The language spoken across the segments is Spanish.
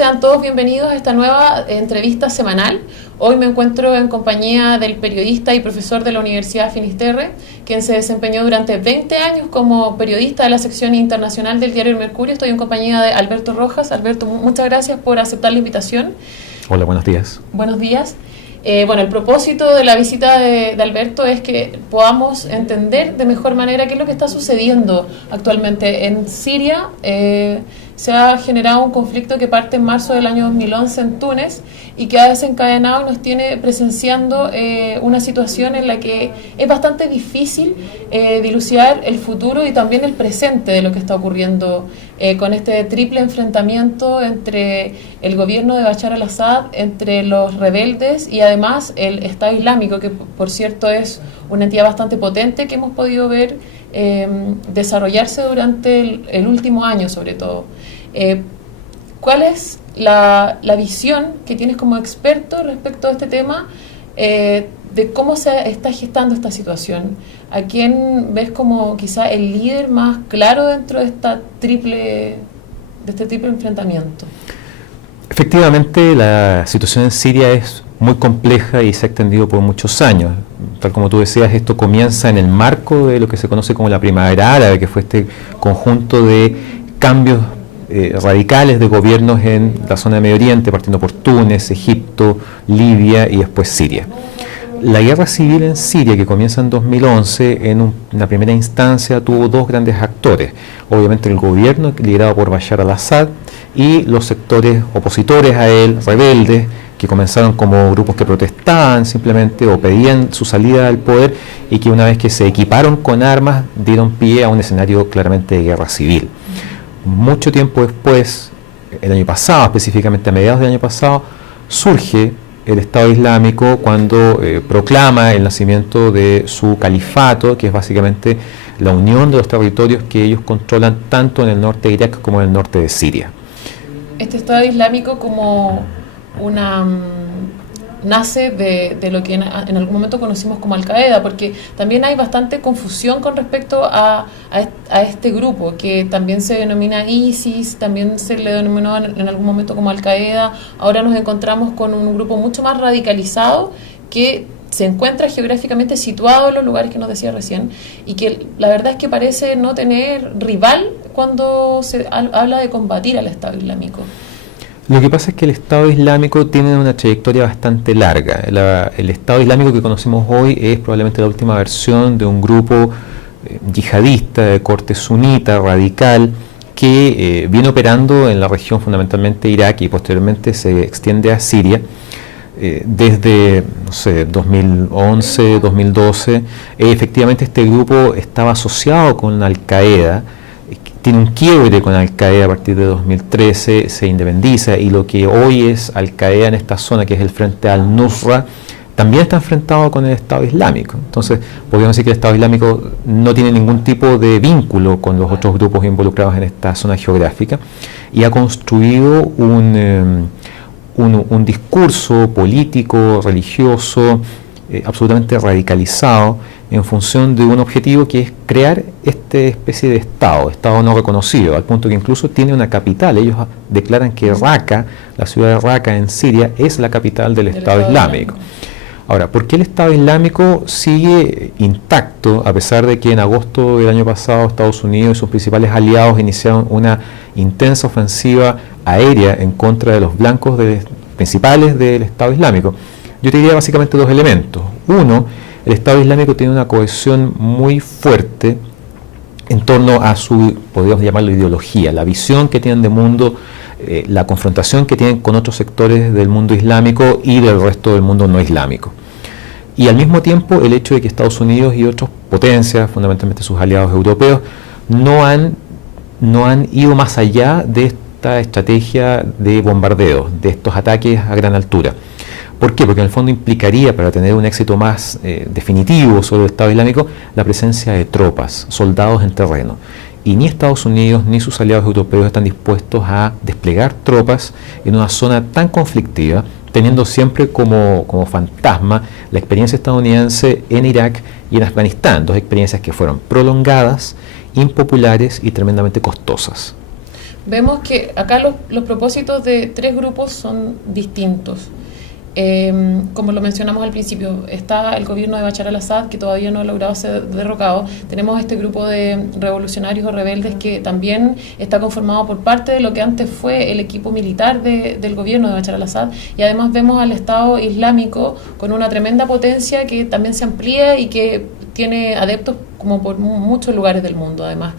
Sean todos bienvenidos a esta nueva entrevista semanal. Hoy me encuentro en compañía del periodista y profesor de la Universidad Finisterre, quien se desempeñó durante 20 años como periodista de la sección internacional del diario El Mercurio. Estoy en compañía de Alberto Rojas. Alberto, muchas gracias por aceptar la invitación. Hola, buenos días. Buenos días. Bueno, el propósito de la visita de Alberto es que podamos entender de mejor manera qué es lo que está sucediendo actualmente en Siria. Se ha generado un conflicto que parte en marzo del año 2011 en Túnez y que ha desencadenado y nos tiene presenciando una situación en la que es bastante difícil dilucidar el futuro y también el presente de lo que está ocurriendo con este triple enfrentamiento entre el gobierno de Bashar al-Assad, entre los rebeldes y además el Estado Islámico, que por cierto es una entidad bastante potente que hemos podido ver desarrollarse durante el último año sobre todo. ¿Cuál es la visión que tienes como experto respecto a este tema de cómo se está gestando esta situación? ¿A quién ves como quizá el líder más claro dentro de este triple enfrentamiento? Efectivamente, la situación en Siria es muy compleja y se ha extendido por muchos años. Tal como tú decías, esto comienza en el marco de lo que se conoce como la Primavera Árabe, que fue este conjunto de cambios radicales de gobiernos en la zona de Medio Oriente, partiendo por Túnez, Egipto, Libia y después Siria. La guerra civil en Siria, que comienza en 2011, en una primera instancia tuvo dos grandes actores. Obviamente el gobierno liderado por Bashar al-Assad y los sectores opositores a él, rebeldes, que comenzaron como grupos que protestaban simplemente o pedían su salida del poder y que una vez que se equiparon con armas dieron pie a un escenario claramente de guerra civil. Mucho tiempo después, el año pasado, específicamente a mediados del año pasado, surge el Estado Islámico cuando proclama el nacimiento de su califato, que es básicamente la unión de los territorios que ellos controlan tanto en el norte de Irak como en el norte de Siria. Este Estado Islámico como nace de lo que en algún momento conocimos como Al-Qaeda, porque también hay bastante confusión con respecto a este grupo, que también se denomina ISIS, también se le denominó en algún momento como Al-Qaeda. Ahora nos encontramos con un grupo mucho más radicalizado que se encuentra geográficamente situado en los lugares que nos decía recién y que la verdad es que parece no tener rival cuando se habla de combatir al Estado Islámico. Lo que pasa es que el Estado Islámico tiene una trayectoria bastante larga. El Estado Islámico que conocemos hoy es probablemente la última versión de un grupo yihadista de corte sunita, radical, que viene operando en la región fundamentalmente Irak y posteriormente se extiende a Siria. Desde, 2011, 2012, efectivamente este grupo estaba asociado con Al-Qaeda, tiene un quiebre con Al-Qaeda a partir de 2013, se independiza y lo que hoy es Al-Qaeda en esta zona, que es el Frente al-Nusra, también está enfrentado con el Estado Islámico. Entonces, podríamos decir que el Estado Islámico no tiene ningún tipo de vínculo con los otros grupos involucrados en esta zona geográfica y ha construido un discurso político, religioso, absolutamente radicalizado en función de un objetivo que es crear esta especie de Estado no reconocido, al punto que incluso tiene una capital. Ellos declaran que Raqqa, la ciudad de Raqqa en Siria, es la capital del Estado Islámico. Ahora, ¿por qué el Estado Islámico sigue intacto a pesar de que en agosto del año pasado Estados Unidos y sus principales aliados iniciaron una intensa ofensiva aérea en contra de los blancos principales del Estado Islámico? Yo te diría básicamente dos elementos. Uno, el Estado Islámico tiene una cohesión muy fuerte en torno a su, podríamos llamarlo, ideología, la visión que tienen de mundo, la confrontación que tienen con otros sectores del mundo islámico y del resto del mundo no islámico. Y al mismo tiempo el hecho de que Estados Unidos y otras potencias, fundamentalmente sus aliados europeos, no han ido más allá de esta estrategia de bombardeo, de estos ataques a gran altura. ¿Por qué? Porque en el fondo implicaría, para tener un éxito más definitivo sobre el Estado Islámico, la presencia de tropas, soldados en terreno. Y ni Estados Unidos ni sus aliados europeos están dispuestos a desplegar tropas en una zona tan conflictiva, teniendo siempre como fantasma la experiencia estadounidense en Irak y en Afganistán, dos experiencias que fueron prolongadas, impopulares y tremendamente costosas. vemos que acá los propósitos de tres grupos son distintos. Como lo mencionamos al principio, está el gobierno de Bashar al-Assad, que todavía no ha logrado ser derrocado. Tenemos este grupo de revolucionarios o rebeldes que también está conformado por parte de lo que antes fue el equipo militar del gobierno de Bashar al-Assad, y además vemos al Estado Islámico con una tremenda potencia que también se amplía y que tiene adeptos como por muchos lugares del mundo además.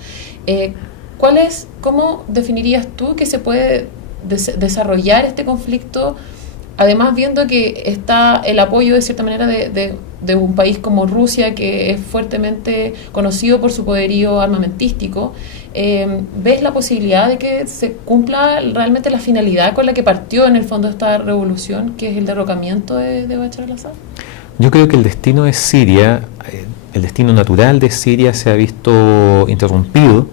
¿Cómo definirías tú que se puede desarrollar este conflicto? Además, viendo que está el apoyo de cierta manera de un país como Rusia, que es fuertemente conocido por su poderío armamentístico, ¿ves la posibilidad de que se cumpla realmente la finalidad con la que partió en el fondo esta revolución, que es el derrocamiento de Bashar al-Assad? Yo creo que el destino de Siria, el destino natural de Siria se ha visto interrumpido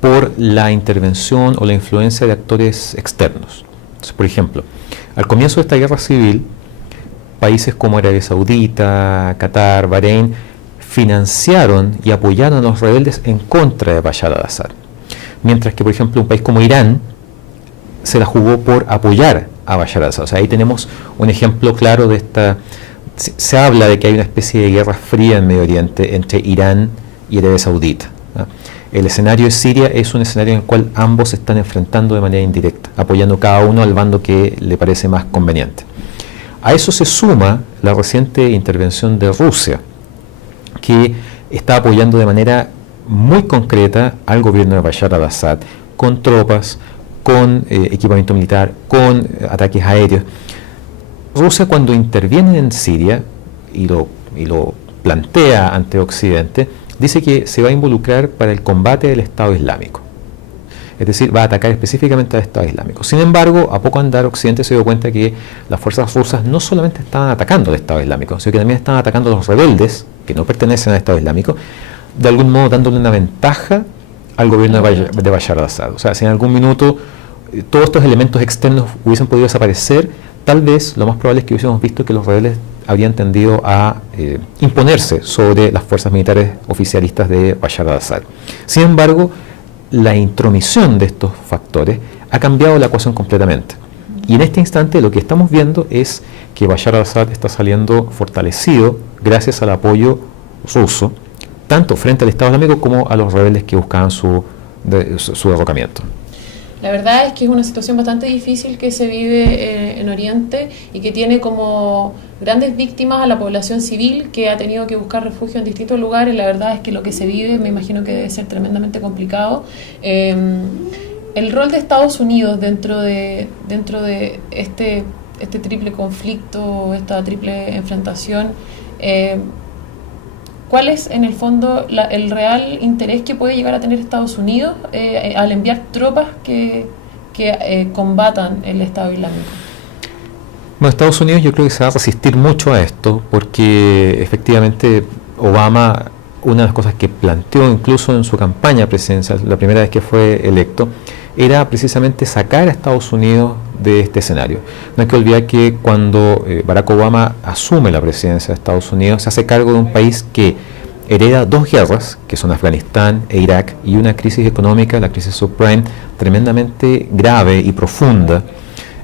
por la intervención o la influencia de actores externos. Entonces, por ejemplo, al comienzo de esta guerra civil, países como Arabia Saudita, Qatar, Bahrein, financiaron y apoyaron a los rebeldes en contra de Bashar al-Assad. Mientras que, por ejemplo, un país como Irán se la jugó por apoyar a Bashar al-Assad. O sea, ahí tenemos un ejemplo claro de esta... Se habla de que hay una especie de guerra fría en Medio Oriente entre Irán y Arabia Saudita, ¿no? El escenario de Siria es un escenario en el cual ambos se están enfrentando de manera indirecta, apoyando cada uno al bando que le parece más conveniente. A eso se suma la reciente intervención de Rusia, que está apoyando de manera muy concreta al gobierno de Bashar al-Assad, con tropas, con equipamiento militar, con ataques aéreos. Rusia, cuando interviene en Siria y lo plantea ante Occidente, dice que se va a involucrar para el combate del Estado Islámico. Es decir, va a atacar específicamente al Estado Islámico. Sin embargo, a poco andar, Occidente se dio cuenta que las fuerzas rusas no solamente estaban atacando al Estado Islámico, sino que también estaban atacando a los rebeldes, que no pertenecen al Estado Islámico, de algún modo dándole una ventaja al gobierno de Bashar al-Assad. O sea, si en algún minuto todos estos elementos externos hubiesen podido desaparecer, tal vez lo más probable es que hubiésemos visto que los rebeldes habrían tendido a imponerse sobre las fuerzas militares oficialistas de Bashar al-Assad. Sin embargo, la intromisión de estos factores ha cambiado la ecuación completamente. Y en este instante lo que estamos viendo es que Bashar al-Assad está saliendo fortalecido gracias al apoyo ruso, tanto frente al Estado Islámico como a los rebeldes que buscaban su derrocamiento. La verdad es que es una situación bastante difícil que se vive en Oriente y que tiene como grandes víctimas a la población civil que ha tenido que buscar refugio en distintos lugares. La verdad es que lo que se vive me imagino que debe ser tremendamente complicado. El rol de Estados Unidos dentro de este triple conflicto, esta triple enfrentación, ¿cuál es en el fondo el real interés que puede llegar a tener Estados Unidos al enviar tropas que combatan el Estado Islámico? Bueno, Estados Unidos yo creo que se va a resistir mucho a esto porque efectivamente Obama, una de las cosas que planteó incluso en su campaña presidencial, la primera vez que fue electo, era precisamente sacar a Estados Unidos de este escenario. No hay que olvidar que cuando Barack Obama asume la presidencia de Estados Unidos, se hace cargo de un país que hereda dos guerras, que son Afganistán e Irak, y una crisis económica, la crisis subprime, tremendamente grave y profunda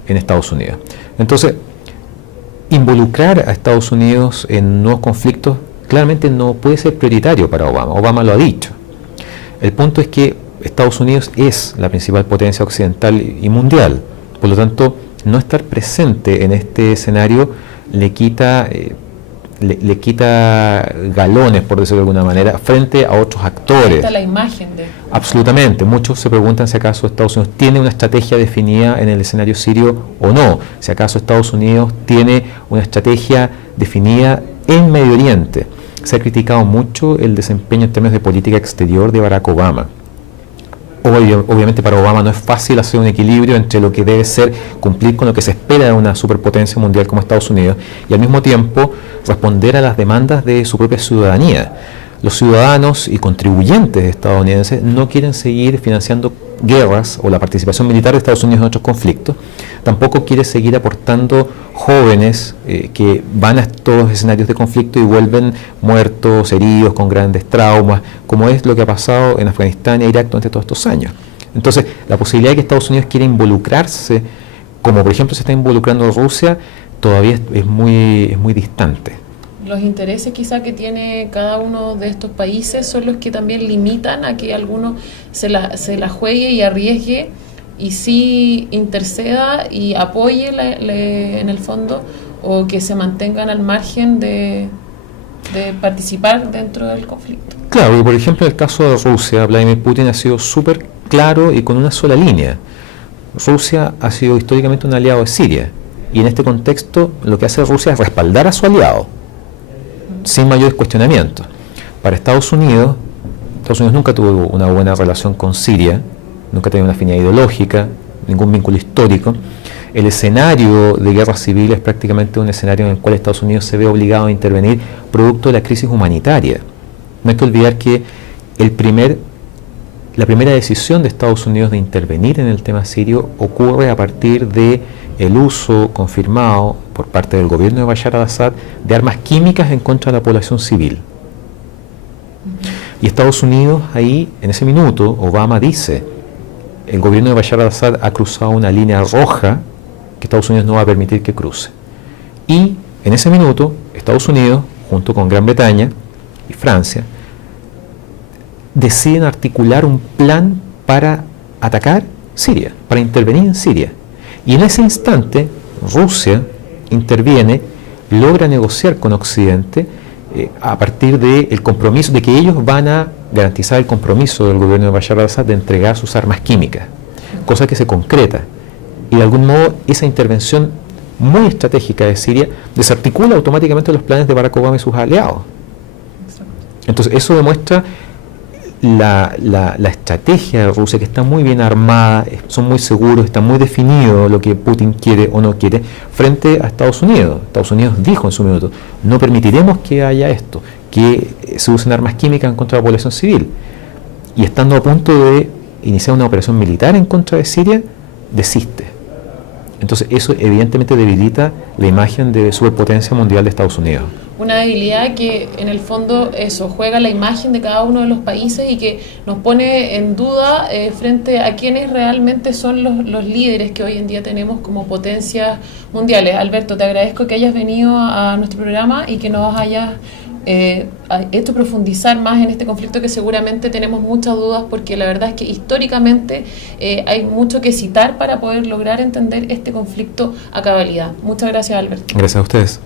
en Estados Unidos. Entonces, involucrar a Estados Unidos en nuevos conflictos claramente no puede ser prioritario para Obama. Obama lo ha dicho. El punto es que Estados Unidos es la principal potencia occidental y mundial. Por lo tanto, no estar presente en este escenario le quita galones, por decirlo de alguna manera, frente a otros actores. Está la imagen de... Absolutamente. Muchos se preguntan si acaso Estados Unidos tiene una estrategia definida en el escenario sirio o no. Si acaso Estados Unidos tiene una estrategia definida en Medio Oriente. Se ha criticado mucho el desempeño en términos de política exterior de Barack Obama. Obviamente para Obama no es fácil hacer un equilibrio entre lo que debe ser cumplir con lo que se espera de una superpotencia mundial como Estados Unidos y al mismo tiempo responder a las demandas de su propia ciudadanía. Los ciudadanos y contribuyentes estadounidenses no quieren seguir financiando guerras o la participación militar de Estados Unidos en otros conflictos. Tampoco quiere seguir aportando jóvenes que van a estos escenarios de conflicto y vuelven muertos, heridos, con grandes traumas, como es lo que ha pasado en Afganistán e Irak durante todos estos años. Entonces, la posibilidad de que Estados Unidos quiera involucrarse, como por ejemplo se está involucrando Rusia, todavía es muy distante. Los intereses quizá que tiene cada uno de estos países son los que también limitan a que alguno se la juegue y arriesgue y sí interceda y apoye en el fondo, o que se mantengan al margen de participar dentro del conflicto. Claro, y por ejemplo en el caso de Rusia, Vladimir Putin ha sido súper claro y con una sola línea. Rusia ha sido históricamente un aliado de Siria, y en este contexto lo que hace Rusia es respaldar a su aliado, sin mayores cuestionamientos. Para Estados Unidos nunca tuvo una buena relación con Siria, nunca tenía una afinidad ideológica, ningún vínculo histórico. El escenario de guerra civil es prácticamente un escenario en el cual Estados Unidos se ve obligado a intervenir producto de la crisis humanitaria. No hay que olvidar que la primera decisión de Estados Unidos de intervenir en el tema sirio ocurre a partir de el uso confirmado por parte del gobierno de Bashar al-Assad de armas químicas en contra de la población civil. Y Estados Unidos ahí, en ese minuto, Obama dice, el gobierno de Bashar al-Assad ha cruzado una línea roja que Estados Unidos no va a permitir que cruce. Y en ese minuto, Estados Unidos, junto con Gran Bretaña y Francia, deciden articular un plan para atacar Siria, para intervenir en Siria. Y en ese instante, Rusia interviene, logra negociar con Occidente a partir del compromiso de que ellos van a garantizar el compromiso del gobierno de Bashar al-Assad de entregar sus armas químicas, cosa que se concreta. Y de algún modo esa intervención muy estratégica de Siria desarticula automáticamente los planes de Barack Obama y sus aliados. Entonces eso demuestra la estrategia de Rusia, que está muy bien armada, son muy seguros, está muy definido lo que Putin quiere o no quiere frente a Estados Unidos. Estados Unidos dijo en su minuto, no permitiremos que haya esto, que se usen armas químicas en contra de la población civil. Y estando a punto de iniciar una operación militar en contra de Siria, desiste. Entonces eso evidentemente debilita la imagen de superpotencia mundial de Estados Unidos. Una debilidad que en el fondo eso juega la imagen de cada uno de los países y que nos pone en duda frente a quienes realmente son los líderes que hoy en día tenemos como potencias mundiales. Alberto, te agradezco que hayas venido a nuestro programa y que nos hayas hecho profundizar más en este conflicto, que seguramente tenemos muchas dudas, porque la verdad es que históricamente hay mucho que citar para poder lograr entender este conflicto a cabalidad. Muchas gracias, Alberto. Gracias a ustedes.